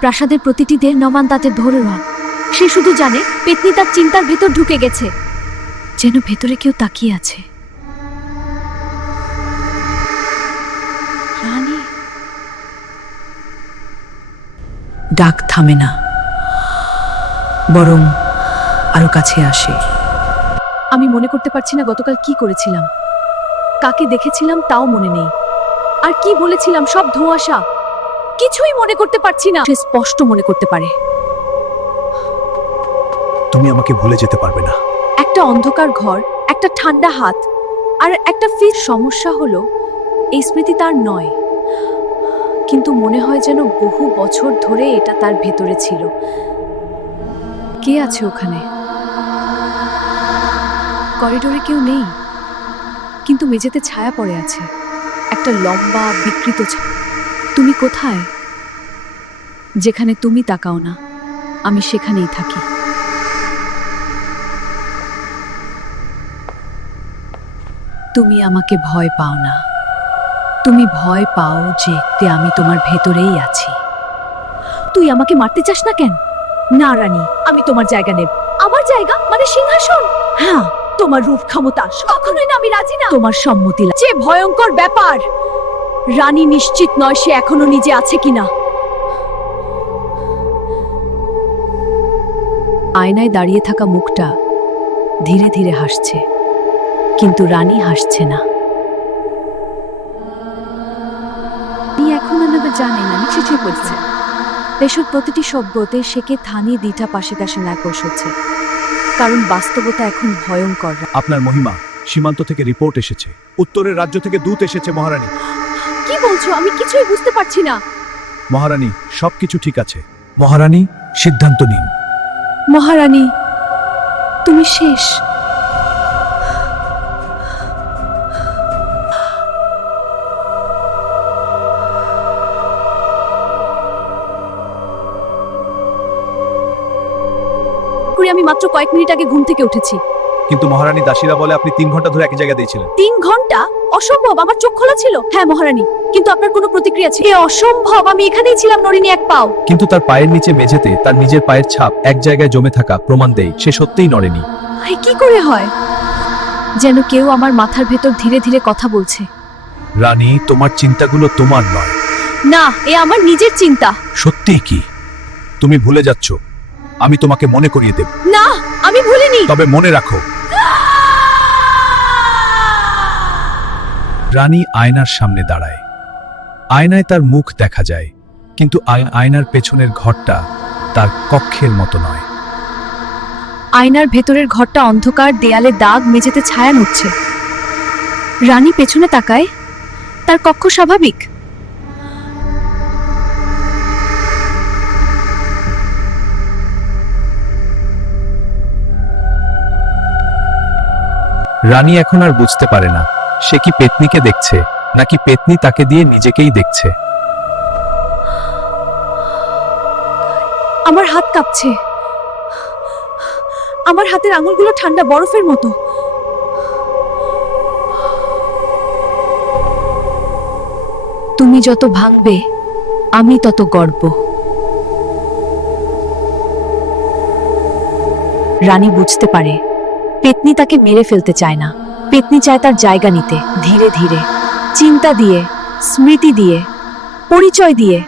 প্রাসাদের প্রতিটি দেড় নমান তাতে ধরে রয়। সে শুধু জানে পেতনি তার চিন্তার ভেতর ঢুকে গেছে, যেন ভেতরে কেউ তাকিয়ে আছে। রানী। ডাক থামে না, বরং আরো কাছে আসে। আমি মনে করতে পারছি না গতকাল কি করেছিলাম, কাকে দেখেছিলাম তাও মনে নেই, আর কি বলেছিলাম সব ধোঁয়াশা। কিছুই মনে করতে পারছি না। সে স্পষ্ট মনে করতে পারে। তুমি আমাকে ভুলে যেতে পারবে না। একটা অন্ধকার ঘর, একটা ঠান্ডা হাত, আর একটা ফিস। সমস্যা হলো এই স্মৃতি তার নয়, কিন্তু মনে হয় যেন বহু বছর ধরে এটা তার ভেতরে ছিল। কে আছে ওখানে? করিডোরে কেউ নেই, কিন্তু মেঝেতে ছায়া পড়ে আছে, একটা লম্বা বিকৃত ছায়া। তুমি কোথায়? যেখানে তুমি তাকাও না, আমি সেখানেই থাকি। তুমি আমাকে ভয় পাও না, তুমি ভয় পাও যে আমি তোমার ভেতরেই আছি। তুই আমাকে মারতে চাস না কেন? না রানী, আমি তোমার জায়গা নেব। আমার জায়গা মানে সিংহাসন? হ্যাঁ, তোমার রূপ ক্ষমতা কখনোই না, আমি রাজি না। তোমার সম্মতি যে ভয়ঙ্কর ব্যাপার। রানী নিশ্চিত নয় সে এখনো নিজে আছে কিনা। আয়নায় দাঁড়িয়ে থাকা মুখটা ধীরে ধীরে হাসছে, কিন্তু রানী হাসছে না। এখন আমাদের জানে না নিচে পড়ছে। দেশের প্রতিটি শব্দতে সেকে থানিয়ে দিটা পাশে কাশে নাকশ হচ্ছে, কারণ বাস্তবতা এখন ভয়ঙ্কর। আপনার মহিমা, সীমান্ত থেকে রিপোর্ট এসেছে, উত্তরের রাজ্য থেকে দূত এসেছে মহারানী। কি বলছো? আমি কিছুই বুঝতে পারছি না। মহারানী, সবকিছু ঠিক আছে। মহারানী, সিদ্ধান্ত নিন। মহারানী, তুমি শেষ। আমি মাত্র কয়েক মিনিট আগে ঘুম থেকে উঠেছি। কিন্তু মহারানী, দাসীরা বলে আপনি 3 ঘন্টা ধরে একই জায়গায় ছিলেন। 3 ঘন্টা? অসম্ভব, আমার চোখ খোলা ছিল। হ্যাঁ মহারানী, কিন্তু আপনার কোনো প্রতিক্রিয়া ছিল? অসম্ভব, আমি এখানেই ছিলাম। নরিনী এক পাও। কিন্তু তার পায়ের নিচে মেঝেতে তার নিজের পায়ের ছাপ এক জায়গায় জমে থাকা প্রমাণ দেয় সে সত্যিই নড়েনি। কি করে হয়? যেন কেউ আমার মাথার ভেতর ধীরে ধীরে কথা বলছে। রানী, তোমার চিন্তাগুলো তোমার নয়। না, এ আমার নিজের চিন্তা। সত্যিই কি? তুমি ভুলে যাচ্ছ, আমি তোমাকে মনে করিয়ে দেব। না, আমি ভুলিনি। তবে মনে রাখো। রানী আয়নার সামনে দাঁড়ায়। আয়নায় তার মুখ দেখা যায়, কিন্তু আয়নার পেছনের ঘরটা তার কক্ষের মতো নয়। আয়নার ভেতরের ঘরটা অন্ধকার, দেয়ালে দাগ, মেঝেতে ছায়া নড়ছে। রানী পেছনে তাকায়, তার কক্ষ স্বাভাবিক। রানী এখন আর বুঝতে পারে না সে কি পেতনিকে দেখছে নাকি পেতনি তাকে দিয়ে নিজেকেই দেখছে। আমার হাত কাঁপছে, আমার হাতের আঙুলগুলো ঠান্ডা বরফের মতো। তুমি যত ভাঙবে আমি তত গর্ব। রানী বুঝতে পারে পেতনি তাকে মেরে ফেলতে চায় না, পেতনি চায় তার জায়গা নিতে, ধীরে ধীরে, চিন্তা দিয়ে, স্মৃতি দিয়ে, পরিচয় দিয়ে।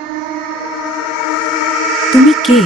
তুমি কে?